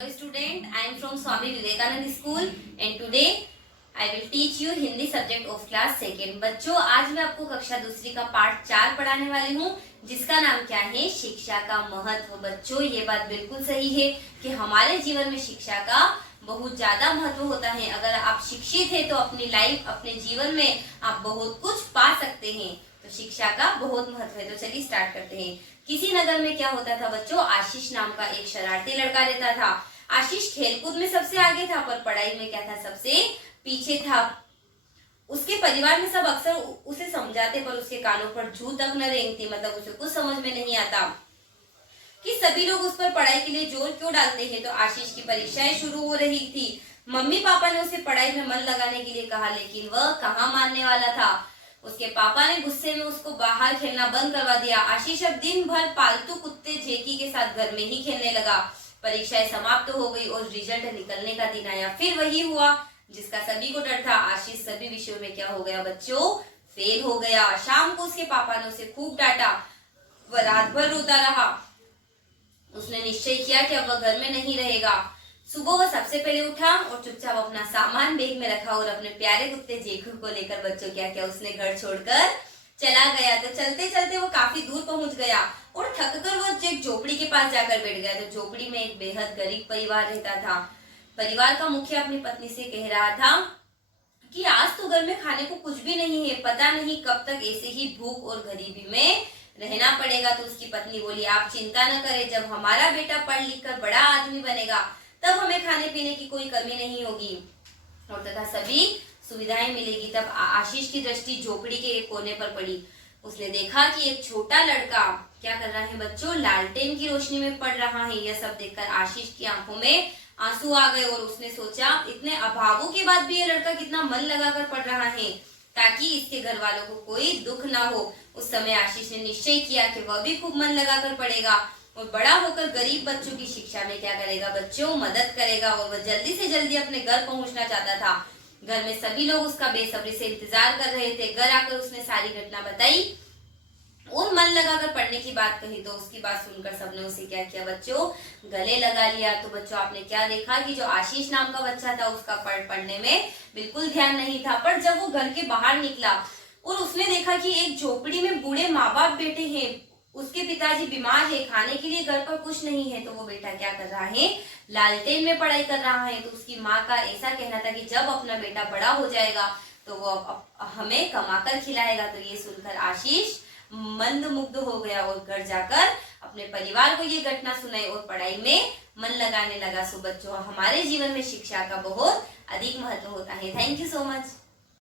Student, I am from Swami Vivekanand School and today I will teach you Hindi subject of class second. बच्चों, आज मैं आपको कक्षा दूसरी का पाठ 4 पढ़ाने वाली हूँ, जिसका नाम क्या है? शिक्षा का महत्व। बच्चों, ये बात बिल्कुल सही है कि हमारे जीवन में शिक्षा का बहुत ज्यादा महत्व होता है। अगर आप शिक्षित हैं तो अपनी लाइफ, अपने जीवन में आप बहुत कुछ पा सकते हैं। तो शिक्षा का बहुत महत्व है। तो चलिए स्टार्ट करते हैं। किसी नगर में क्या होता था बच्चों? आशीष नाम का एक शरारती लड़का रहता था। आशीष खेलकूद में सबसे आगे था, पर पढ़ाई में क्या था? सबसे पीछे था। उसके परिवार में सब अक्सर उसे समझाते, पर उसके कानों पर जू तक न रेंगती। मतलब उसे कुछ समझ में नहीं आता कि सभी लोग उस पर पढ़ाई के लिए जोर क्यों डालते हैं। तो आशीष की परीक्षाएं शुरू हो रही थी। मम्मी पापा ने उसे पढ़ाई में मन लगाने के लिए कहा, लेकिन वह कहाँ मानने वाला था। उसके पापा ने गुस्से में उसको बाहर खेलना बंद करवा दिया। आशीष अब दिन भर पालतू कुत्ते जेकी के साथ घर में ही खेलने लगा। परीक्षाएं समाप्त हो गई और रिजल्ट निकलने का दिन आया। फिर वही हुआ जिसका सभी को डर था। आशीष सभी विषयों में क्या हो गया बच्चों? फेल हो गया। शाम को उसके पापा ने उसे खूब डांटा। वह रात भर रोता रहा। उसने निश्चय किया कि अब वह घर में नहीं रहेगा। सुबह वह सबसे पहले उठा और चुपचाप अपना सामान बैग में रखा और अपने प्यारे कुत्ते जेकू को लेकर बच्चों क्या क्या उसने घर छोड़कर चला गया। तो चलते चलते वो काफी दूर पहुंच गया और थककर वह एक झोपड़ी के पास जाकर बैठ गया। तो झोपड़ी में एक बेहद गरीब परिवार रहता था। परिवार का मुखिया अपनी पत्नी से कह रहा था कि आज तो घर में खाने को कुछ भी नहीं है, पता नहीं कब तक ऐसे ही भूख और गरीबी में रहना पड़ेगा। तो उसकी पत्नी बोली, आप चिंता न करें, जब हमारा बेटा पढ़ लिख कर बड़ा आदमी बनेगा तब हमें खाने पीने की कोई कमी नहीं होगी और तथा सभी सुविधाएं मिलेगी। तब आशीष की दृष्टि झोपड़ी के एक कोने पर पड़ी। उसने देखा कि एक छोटा लड़का क्या कर रहा है बच्चों? लालटेन की रोशनी में पढ़ रहा है। यह सब देखकर आशीष की आंखों में आंसू आ गए और उसने सोचा, इतने अभावों के बाद भी ये लड़का कितना मन लगाकर पढ़ रहा है ताकि इसके घर वालों को कोई दुख ना हो। उस समय आशीष ने निश्चय किया कि वह भी खूब मन लगाकर पढ़ेगा और बड़ा होकर गरीब बच्चों की शिक्षा में क्या करेगा बच्चों? मदद करेगा। और वह जल्दी से जल्दी अपने घर पहुंचना चाहता था। घर में सभी लोग उसका बेसब्री से इंतजार कर रहे थे। घर आकर उसने सारी घटना बताई और मन लगाकर पढ़ने की बात कही। तो उसकी बात सुनकर सबने उसे क्या किया बच्चों? गले लगा लिया। तो बच्चों, आपने क्या देखा कि जो आशीष नाम का बच्चा था उसका पढ़ने में बिल्कुल ध्यान नहीं था। पर जब वो घर के बाहर निकला और उसने देखा कि एक झोपड़ी में बूढ़े माँ बाप बैठे हैं, उसके पिताजी बीमार है, खाने के लिए घर पर कुछ नहीं है, तो वो बेटा क्या कर रहा है? लालटेन में पढ़ाई कर रहा है। तो उसकी माँ का ऐसा कहना था कि जब अपना बेटा बड़ा हो जाएगा तो वो हमें कमाकर खिलाएगा। तो ये सुनकर आशीष मंद मुग्ध हो गया और घर जाकर अपने परिवार को ये घटना सुनाई और पढ़ाई में मन लगाने लगा। सो बच्चों, हमारे जीवन में शिक्षा का बहुत अधिक महत्व होता है। Thank you so much.